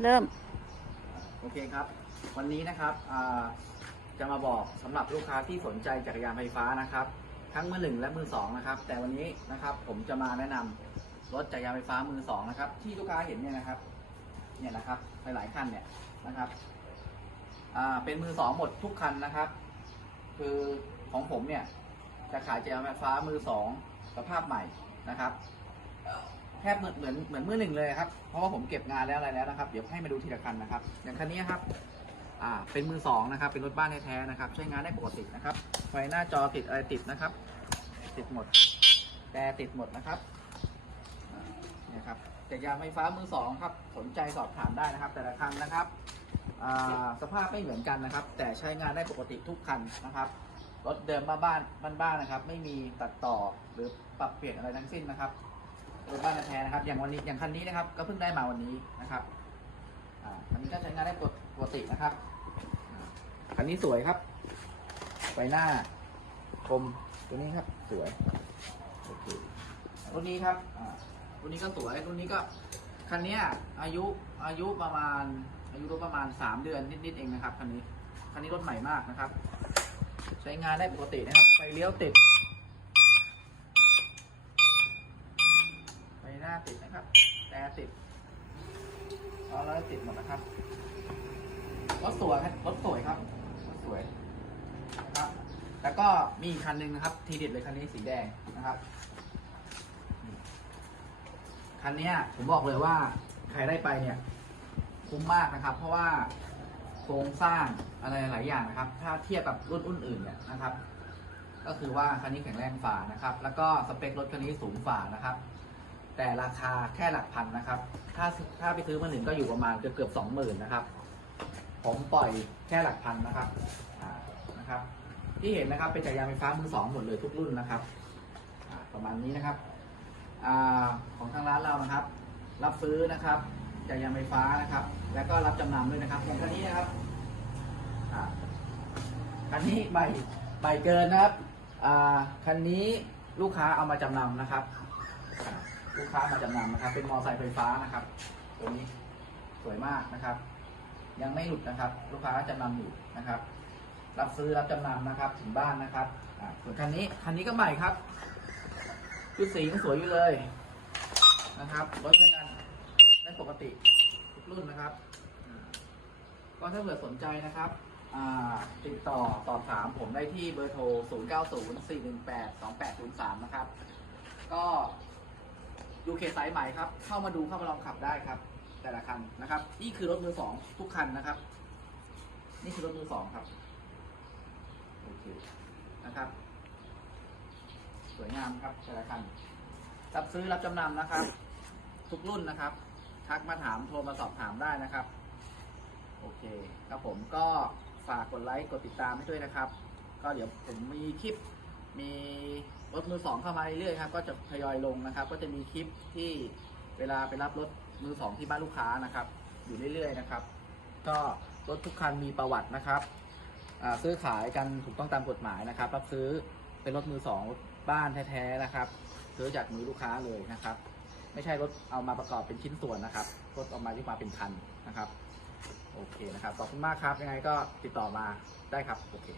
เริ่ม โอเคครับ วันนี้นะครับจะมาบอกสำหรับลูกค้าที่สนใจจักรยานไฟฟ้านะครับ ทั้งมือหนึ่งและมือสองนะครับ แต่วันนี้นะครับผมจะมาแนะนำรถจักรยานไฟฟ้ามือสองนะครับ ที่ลูกค้าเห็นเนี่ยนะครับ เนี่ยนะครับหลายๆคันเนี่ยนะครับเป็นมือสองหมดทุกคันนะครับ คือของผมเนี่ยจะขายจักรยานไฟฟ้ามือสองสภาพใหม่นะครับ แทบเหมือนเหมือนเหมือนมือหนึ่งเลยครับ เพราะว่าผมเก็บงานแล้วอะไรแล้วนะครับ เดี๋ยวให้มาดูทีละคันนะครับ อย่างคันนี้ครับ อ่า เป็นมือสองนะครับ เป็นรถบ้านแท้ๆนะครับ ใช้งานได้ปกตินะครับ ไฟหน้าจอติดอะไรติดนะครับ ติดหมด แต่ติดหมดนะครับเนี่ยครับจักรยานไฟฟ้ามือสองครับ สนใจสอบถามได้นะครับ แต่ละคันนะครับอ่าสภาพไม่เหมือนกันนะครับ แต่ใช้งานได้ปกติทุกคันนะครับรถเดิมบ้านบ้านๆนะครับ ไม่มีตัดต่อหรือปรับเปลี่ยนอะไรทั้งสิ้นนะครับ รถบ้านแท้นะครับ อย่างวันนี้อย่างคันนี้นะครับ ก็เพิ่งได้มาวันนี้นะครับอ่าคันนี้ก็ใช้งานได้ปกตินะครับคันนี้สวยครับไฟหน้าคมตัวนี้ครับ สวยโอเครุ่นนี้ครับอ่ารุ่นนี้ก็สวยรุ่นนี้ก็คันเนี้ยอายุอายุประมาณ อายุรถประมาณสามเดือนนิดๆเองนะครับคันนี้คันนี้รถใหม่มากนะครับ ใช้งานได้ปกตินะครับไฟเลี้ยวติด ไฟหน้าติดนะครับ แต่ติดล้อแล้วติดหมดนะครับรถสวยครับรถสวยครับรถสวยนะครับ แล้วก็มีอีกคันหนึ่งนะครับ ทีเด็ดเลยคันนี้สีแดงนะครับ คันนี้ผมบอกเลยว่าใครได้ไปเนี่ย คุ้มมากนะครับ เพราะว่าโครงสร้างอะไรหลายอย่างนะครับ ถ้าเทียบกับรุ่นอื่นเนี่ยนะครับ ก็คือว่าคันนี้แข็งแรงฝ่านะครับ แล้วก็สเปครถคันนี้สูงฝ่านะครับ แต่ราคาแค่หลักพันนะครับ ถ้าถ้าไปซื้อมาหนึ่งก็อยู่ประมาณเกือบเกือบสองหมื่นนะครับ ผมปล่อยแค่หลักพันนะครับนะครับ ที่เห็นนะครับเป็นจักรยานไฟฟ้ามือสองหมดเลยทุกรุ่นนะครับประมาณนี้นะครับอของทางร้านเรานะครับ รับซื้อนะครับจักรยานไฟฟ้านะครับ แล้วก็รับจำนำด้วยนะครับอย่างคันนี้นะครับคันนี้ใบใบเกินนะครับคันนี้ลูกค้าเอามาจำนำนะครับ ลูกค้ามาจำนำนะครับ เป็นมอเตอร์ไซค์ไฟฟ้านะครับตัวนี้สวยมากนะครับ ยังไม่หลุดนะครับ ลูกค้าจำนำอยู่นะครับ รับซื้อรับจำนำนะครับ ถึงบ้านนะครับอ่าส่วนคันนี้คันนี้ก็ใหม่ครับชุดสียังสวยอยู่เลยนะครับรถใช้งานได้ปกติทุกรุ่นนะครับ ก็ถ้าเผื่อสนใจนะครับติดต่อสอบถามผมได้ที่เบอร์โทร 0904182803 นะครับ ก็ ยูเคสายใหม่ครับ เข้ามาดูเข้ามาลองขับได้ครับ แต่ละคันนะครับ นี่คือรถมือสองทุกคันนะครับ นี่คือรถมือสองครับ โอเค นะครับ สวยงามครับ แต่ละคัน รับซื้อรับจำนำนะครับ ทุกรุ่นนะครับ ทักมาถามโทรมาสอบถามได้นะครับ โอเค ครับผมก็ฝากกดไลค์กดติดตามให้ด้วยนะครับ ก็เดี๋ยวผมมีคลิป มีรถมือสองเข้ามาเรื่อยๆครับก็จะทยอยลงนะครับ ก็จะมีคลิปที่เวลาไปรับรถมือสองที่บ้านลูกค้านะครับ อยู่เรื่อยๆนะครับ ก็รถทุกคันมีประวัตินะครับซื้อขายกันถูกต้องตามกฎหมายนะครับรับซื้อเป็นรถมือสองบ้านแท้ๆนะครับ ซื้อจากมือลูกค้าเลยนะครับ ไม่ใช่รถเอามาประกอบเป็นชิ้นส่วนนะครับรถเออกมาที่มาเป็นคันนะครับ โอเคนะครับขอบคุณมากครับยังไงก็ติดต่อมาได้ครับโอเค